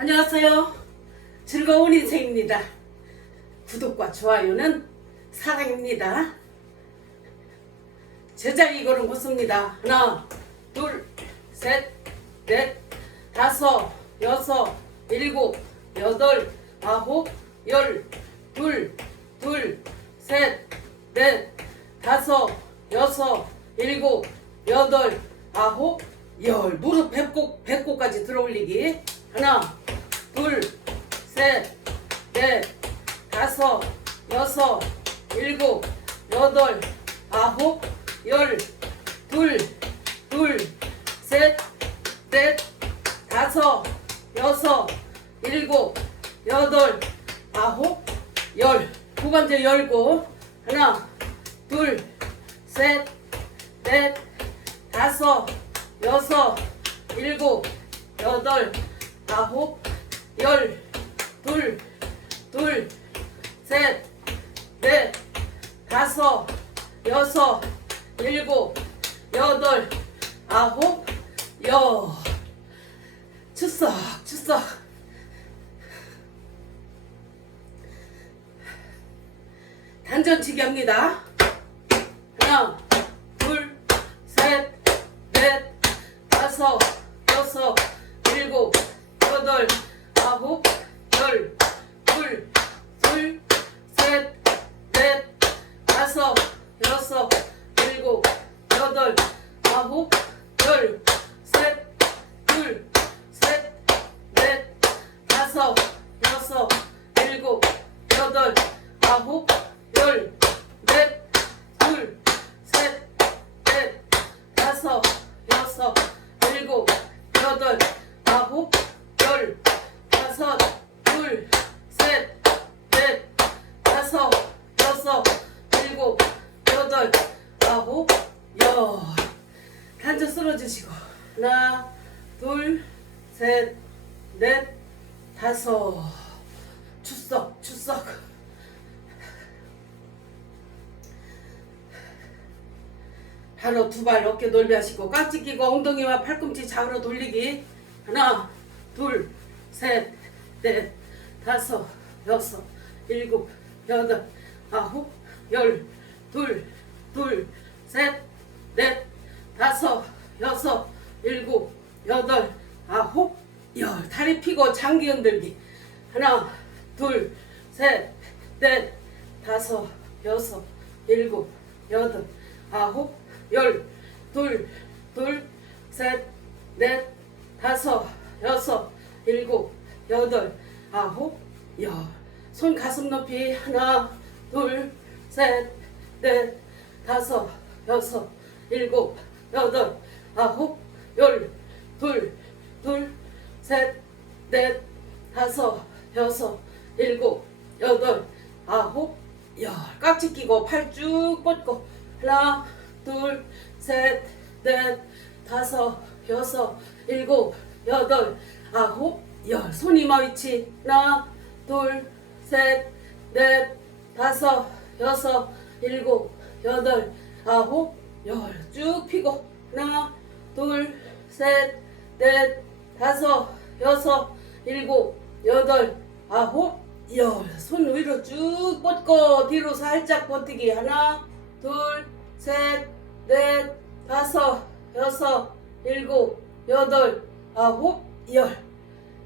안녕하세요. 즐거운 인생입니다. 구독과 좋아요는 사랑입니다. 제자리 걸음 걷습니다. 하나, 둘, 셋, 넷, 다섯, 여섯, 일곱, 여덟, 아홉, 열, 둘, 둘, 셋, 넷, 다섯, 여섯, 일곱, 여덟, 아홉, 열. 무릎 배꼽, 배꼽까지 들어 올리기. 하나, 둘, 셋, 넷, 다섯, 여섯, 일곱, 여덟, 아홉, 열, 둘, 둘, 셋, 넷, 다섯, 여섯, 일곱, 여덟, 아홉, 열. 구관절 열고 하나, 둘, 셋, 넷, 다섯, 여섯, 일곱, 여덟, 아홉, 열, 둘, 둘, 셋, 넷, 다섯, 여섯, 일곱, 여덟, 아홉, 열. 추석, 추석. 단전치기 합니다. 쓰러지시고 하나, 둘, 셋, 넷, 다섯. 추석, 추석. 바로 두 발 어깨 넓이 하시고 깍지 끼고 엉덩이와 팔꿈치 좌우로 돌리기 하나 둘셋넷 다섯 여섯 일곱 여덟 아홉 열 둘 둘 셋 넷 다섯 여섯 일곱 여덟 아홉 열. 다리 펴고 장기 흔들기. 하나 둘 셋 넷 다섯 여섯 일곱 여덟 아홉 열. 둘 둘 셋 넷 다섯 여섯 일곱 여덟 아홉 열 손 가슴 높이 하나 둘 셋 넷 다섯 여섯 일곱 여덟 아홉 열 둘 둘 셋 넷 다섯 여섯 일곱 여덟 아홉 열. 깍지 끼고 팔 쭉 뻗고 하나 둘 셋 넷 다섯 여섯 일곱 여덟 아홉 열. 손 이마 위치. 하나 둘 셋 넷 다섯 여섯 일곱 여덟 아홉 열. 쭉 피고 하나 둘 셋 넷 다섯 여섯 일곱 여덟 아홉. 열 손 위로 쭉 뻗고 뒤로 살짝 버티기. 하나 둘 셋 넷 다섯 여섯 일곱 여덟 아홉 열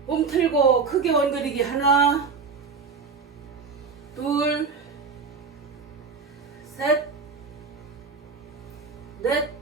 몸 틀고 크게 엉그리기. 하나 둘 셋 넷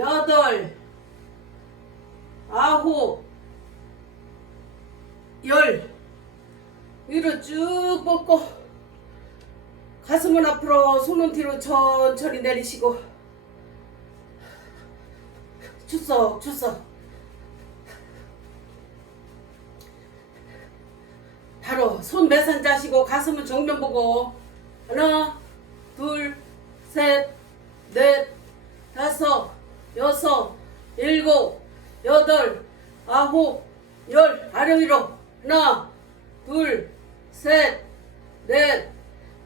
여덟, 아홉, 열. 위로 쭉 뻗고 가슴은 앞으로 손은 뒤로 천천히 내리시고. 추석 추석. 바로 손 매산 자시고 가슴은 정면 보고. 하나 둘 셋 넷 다섯. 여섯 일곱 여덟 아홉 열. 아령 위로 하나 둘 셋 넷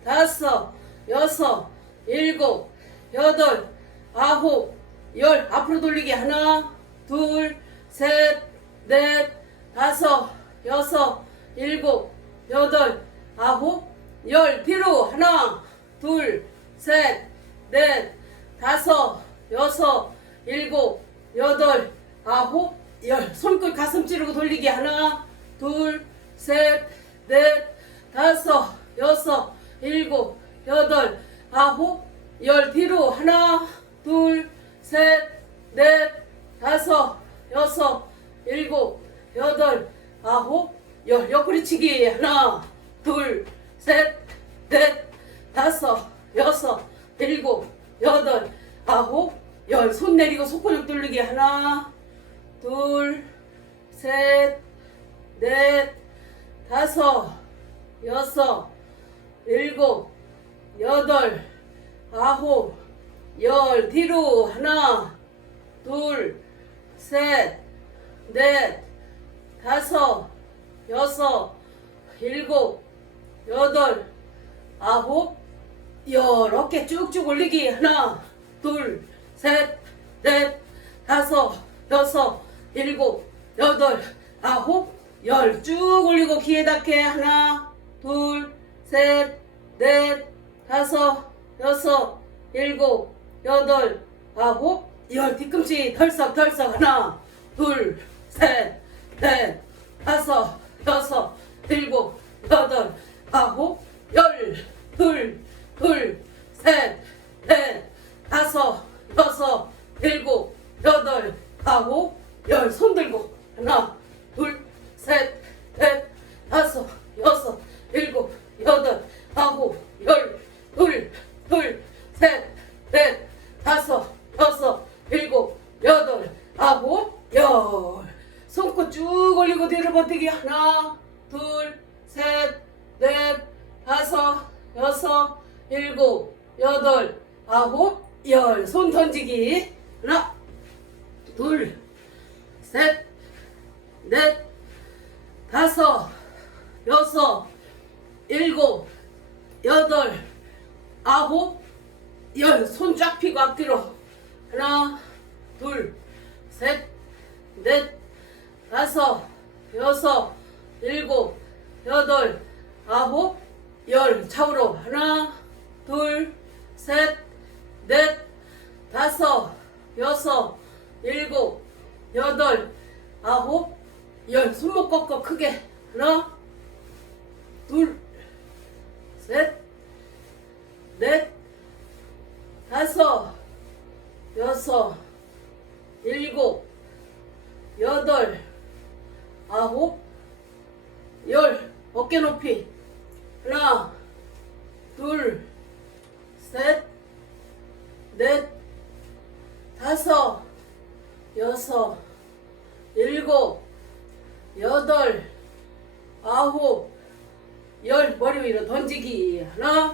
다섯 여섯 일곱 여덟 아홉 열. 앞으로 돌리기 하나 둘 셋 넷 다섯 여섯 일곱 여덟 아홉 열. 뒤로 하나 둘 셋 넷 다섯 여섯 일곱 여덟 아홉 열. 손끝 가슴 찌르고 돌리기. 하나 둘 셋 넷 다섯 여섯 일곱 여덟 아홉 열. 뒤로. 하나 둘 셋 넷 다섯 여섯 일곱 여덟 아홉 열. 옆구리치기. 하나 둘 셋 넷 다섯 여섯 일곱 여덟 아홉 열 손 내리고 속근육 돌리기 하나 둘 셋 넷 다섯 여섯 일곱 여덟 아홉 열. 뒤로 하나 둘 셋 넷 다섯 여섯 일곱 여덟 아홉 열 어깨 쭉쭉 올리기. 하나 둘 셋 넷 다섯 여섯 일곱 여덟 아홉 열. 쭉 올리고 귀에 닿게 하나 둘 셋 넷 다섯 여섯 일곱 여덟 아홉 열. 뒤꿈치 덜썩 덜썩. 하나 둘 셋 넷 다섯 여섯 일곱 여덟 아홉 열 둘 둘 셋 넷 다섯 여섯 일곱 여덟 아홉 열 손 들고 하나 둘 둘 셋 넷 다섯 여섯 일곱 여덟 아홉 열. 좌우로 하나 둘 셋 넷 다섯 여섯 일곱 여덟 아홉 열. 손목 꺾어 크게. 하나 둘 셋 넷 다섯 여섯 일곱 여덟 아홉 열. 어깨 높이. 하나 둘 셋 넷 다섯 여섯 일곱 여덟 아홉 열. 머리 위로 던지기. 하나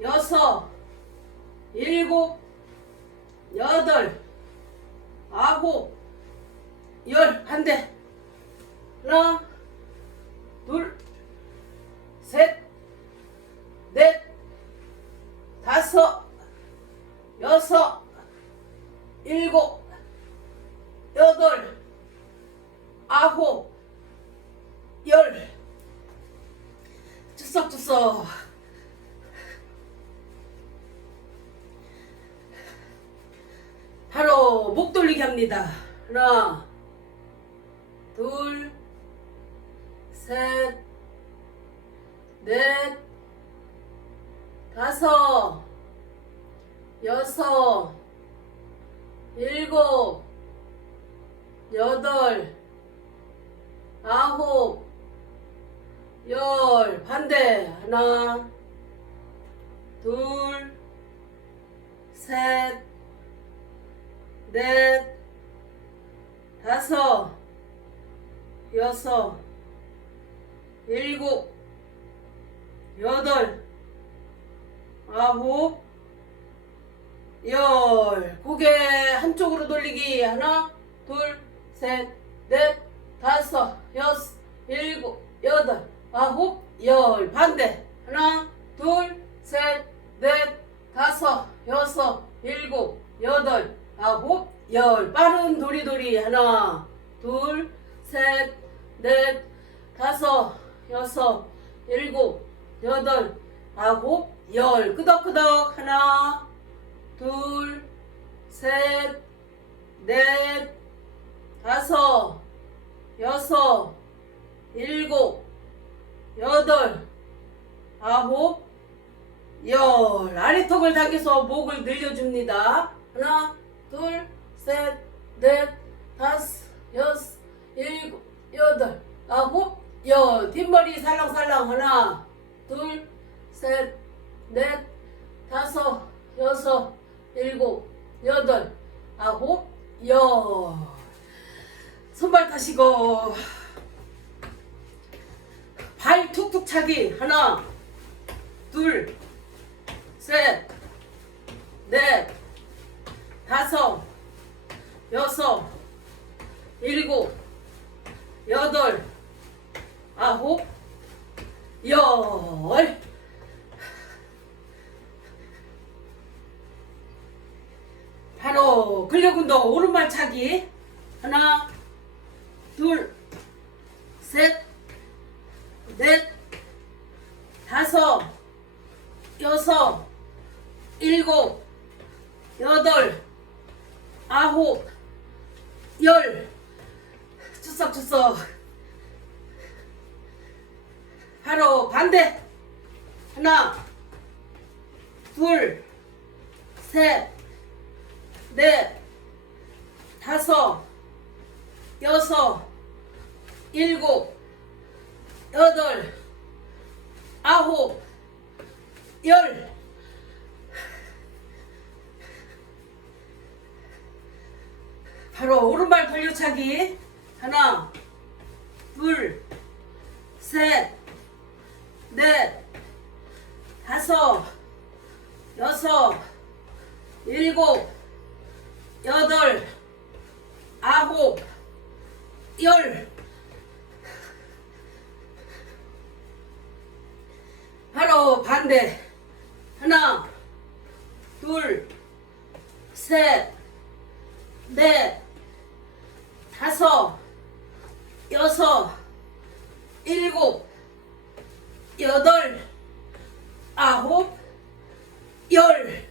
여섯, 일곱, 여덟, 아홉, 열. 한 대. 하나, 둘, 셋, 넷, 다섯, 여섯, 일곱, 여덟, 아홉, 열. 주석주석. 바로 목 돌리기 합니다 하나 둘 셋, 넷, 다섯, 여섯, 일곱, 여덟, 아홉, 열, 반대. 하나, 둘, 셋, 넷, 다섯, 여섯, 일곱, 여덟, 아홉, 열. 고개 한쪽으로 돌리기. 하나, 둘, 셋, 넷, 다섯, 여섯, 일곱, 여덟, 아홉, 열. 반대. 하나, 둘, 셋, 넷, 다섯, 여섯, 일곱, 여덟, 아홉, 열. 빠른 도리도리. 하나, 둘, 셋, 넷, 다섯, 여섯, 일곱, 여덟, 아홉, 열. 끄덕끄덕. 하나, 둘, 셋, 넷, 다섯, 여섯, 일곱, 여덟, 아홉, 열. 아래턱을 당겨서 목을 늘려줍니다. 하나, 둘, 셋, 넷, 다섯, 여섯, 일곱, 여덟, 아홉, 열. 뒷머리 살랑살랑. 하나, 둘, 셋, 넷, 다섯, 여섯, 일곱, 여덟, 아홉, 열. 손발 타시고 발 툭툭 차기 하나 둘 셋 넷 다섯 여섯 일곱 여덟 아홉 열. 바로 근력 운동 오른발 차기. 하나 둘셋넷 다섯 여섯 일곱 여덟 아홉 열. 추석추석. 바로 반대. 하나 둘 셋 넷, 다섯, 여섯, 일곱, 여덟, 아홉, 열. 바로 오른발 돌려차기. 하나, 둘, 셋, 넷, 다섯, 여섯, 일곱, 여덟, 아홉, 열. 바로 반대. 하나, 둘, 셋, 넷, 다섯, 여섯, 일곱, 여덟, 아홉, 열.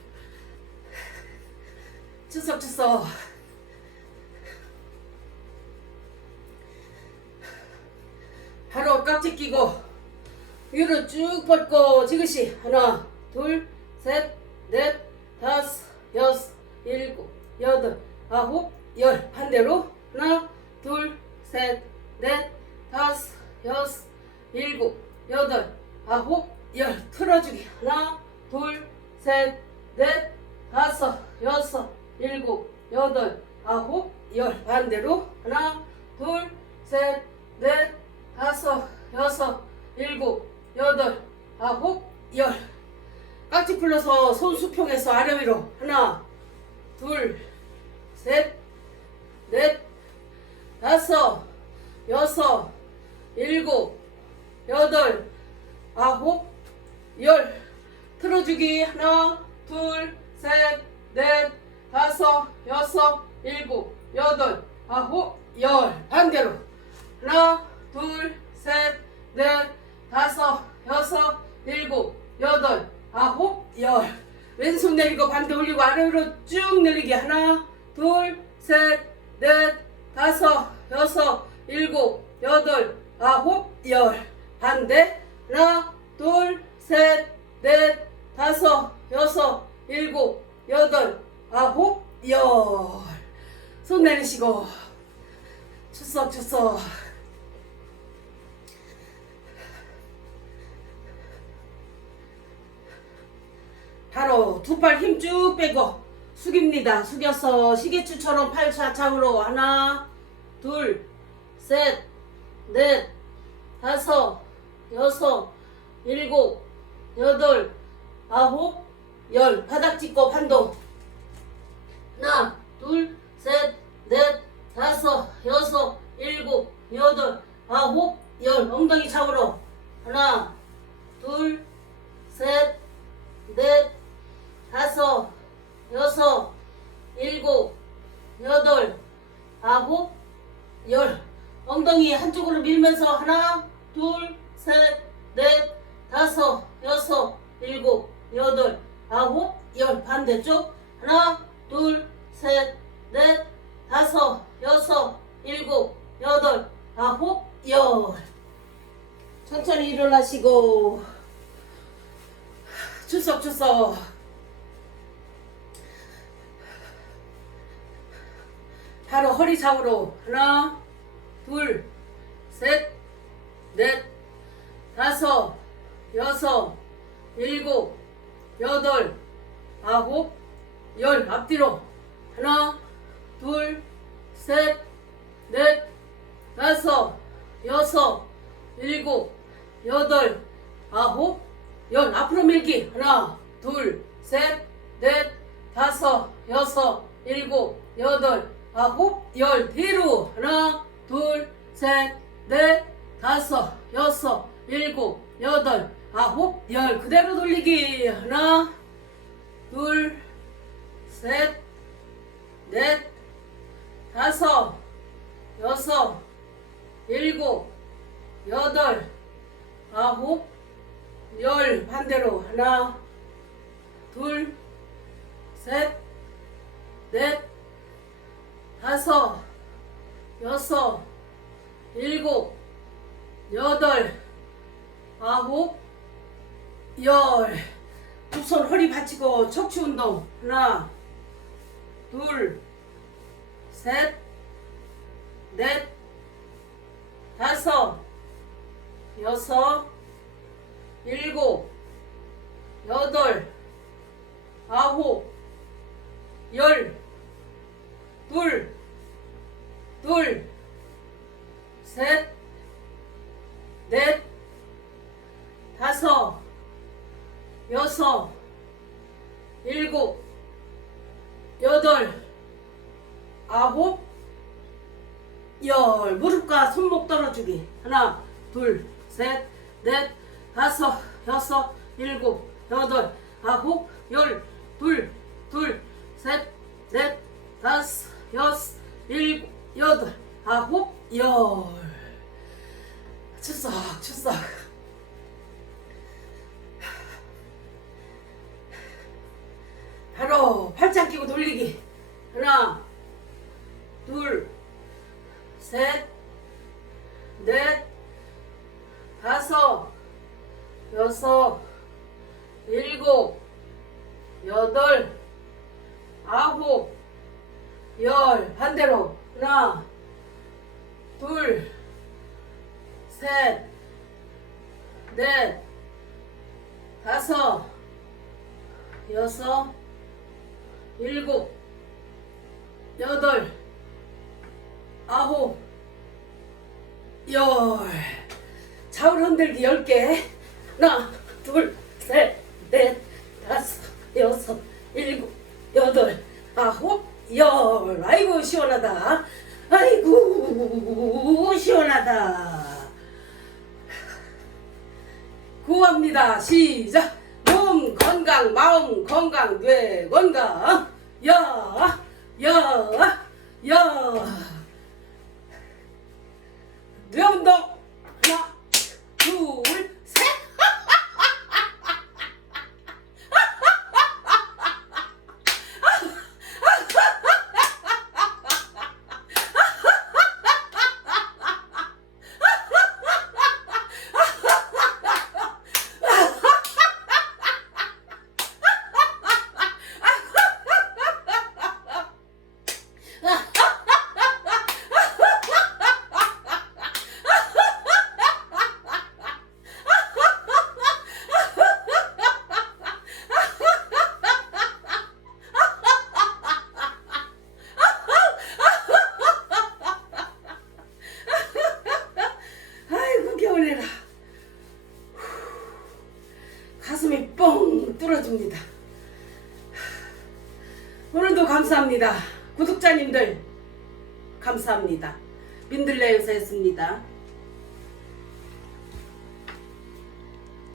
추석추석. 바로 깍지 끼고 위로 쭉 뻗고 지그시. 하나 둘 셋 넷 다섯 여섯 일곱 여덟 아홉 열. 반대로 하나 둘 셋 넷 다섯 여섯 일곱 여덟 아홉 열 틀어주기 하나 둘 셋 넷 다섯 여섯 일곱, 여덟, 아홉, 열. 반대로 하나, 둘, 셋, 넷, 다섯, 여섯, 일곱, 여덟, 아홉, 열. 깍지 풀러서 손 수평에서 아래 위로 하나, 둘, 셋, 넷, 다섯, 여섯, 일곱, 여덟, 아홉, 열. 틀어주기 하나, 둘, 셋, 넷, 다섯, 여섯, 일곱, 여덟, 아홉, 열. 반대로. 하나, 둘, 셋, 넷, 다섯, 여섯, 일곱, 여덟, 아홉, 열. 왼손 내리고 반대 올리고 아래로 쭉 내리기. 하나, 둘, 셋, 넷, 다섯, 여섯, 일곱, 여덟, 아홉, 열. 반대. 하나, 둘, 셋, 넷, 다섯, 여섯, 일곱, 여덟, 아홉, 열. 손 내리시고. 추석, 추석. 바로 두 팔 힘 쭉 빼고 숙입니다. 숙여서 시계추처럼 팔 좌측으로 하나, 둘, 셋, 넷, 다섯, 여섯, 일곱, 여덟, 아홉, 열. 바닥 짚고 반동. 하나, 둘, 셋, 넷, 다섯, 여섯, 일곱, 여덟, 아홉, 열. 엉덩이 좌우로. 하나, 둘, 셋, 넷, 다섯, 여섯, 일곱, 여덟, 아홉, 열. 엉덩이 한쪽으로 밀면서 하나, 둘, 셋, 넷, 다섯, 여섯, 일곱, 여덟, 아홉, 열. 반대쪽. 하나, 둘, 셋, 넷, 다섯, 여섯, 일곱, 여덟, 아홉, 열. 천천히 일어나시고. 추석. 바로 허리 좌우로 하나, 둘, 셋, 넷, 다섯, 여섯, 일곱, 여덟, 아홉, 열. 앞뒤로. 하나, 둘, 셋, 넷, 다섯, 여섯, 일곱, 여덟, 아홉, 열. 앞으로 밀기. 하나, 둘, 셋, 넷, 다섯, 여섯, 일곱, 여덟, 아홉, 열. 뒤로. 하나, 둘, 셋, 넷, 다섯, 여섯, 일곱, 여덟, 아홉, 열. 그대로 돌리기. 하나, 둘, 셋, 넷, 다섯, 여섯, 일곱, 여덟, 아홉, 열. 반대로. 하나, 둘, 셋, 넷, 다섯, 여섯, 일곱, 여덟, 아홉, 열. 두 손 허리 받치고 척추 운동. 하나, 둘, 셋, 넷, 다섯, 여섯, 일곱, 여덟, 아홉, 열, 둘, 둘, 셋, 넷, 다섯, 여섯, 일곱, 여덟, 아홉, 열. 무릎과 손목 떨어주기. 하나, 둘, 셋, 넷, 다섯, 여섯, 일곱, 여덟, 아홉, 열. 둘, 둘, 셋, 넷, 다섯, 여섯, 일곱, 여덟, 아홉, 열. 추석, 추석. 바로 팔짱 끼고 돌리기. 하나, 둘, 셋, 넷, 다섯, 여섯, 일곱, 여덟, 아홉, 열. 반대로. 하나, 둘, 셋, 넷, 다섯, 여섯, 일곱, 여덟, 아홉, 열. 좌우로 흔들기 열 개. 하나, 둘, 셋, 넷, 다섯, 여섯, 일곱, 여덟, 아홉, 열. 아이고 시원하다. 아이고 시원하다. 구합니다. 시작. 몸 건강, 마음 건강, 뇌 건강. 야, 야, 야. 뇌 운동. 하나,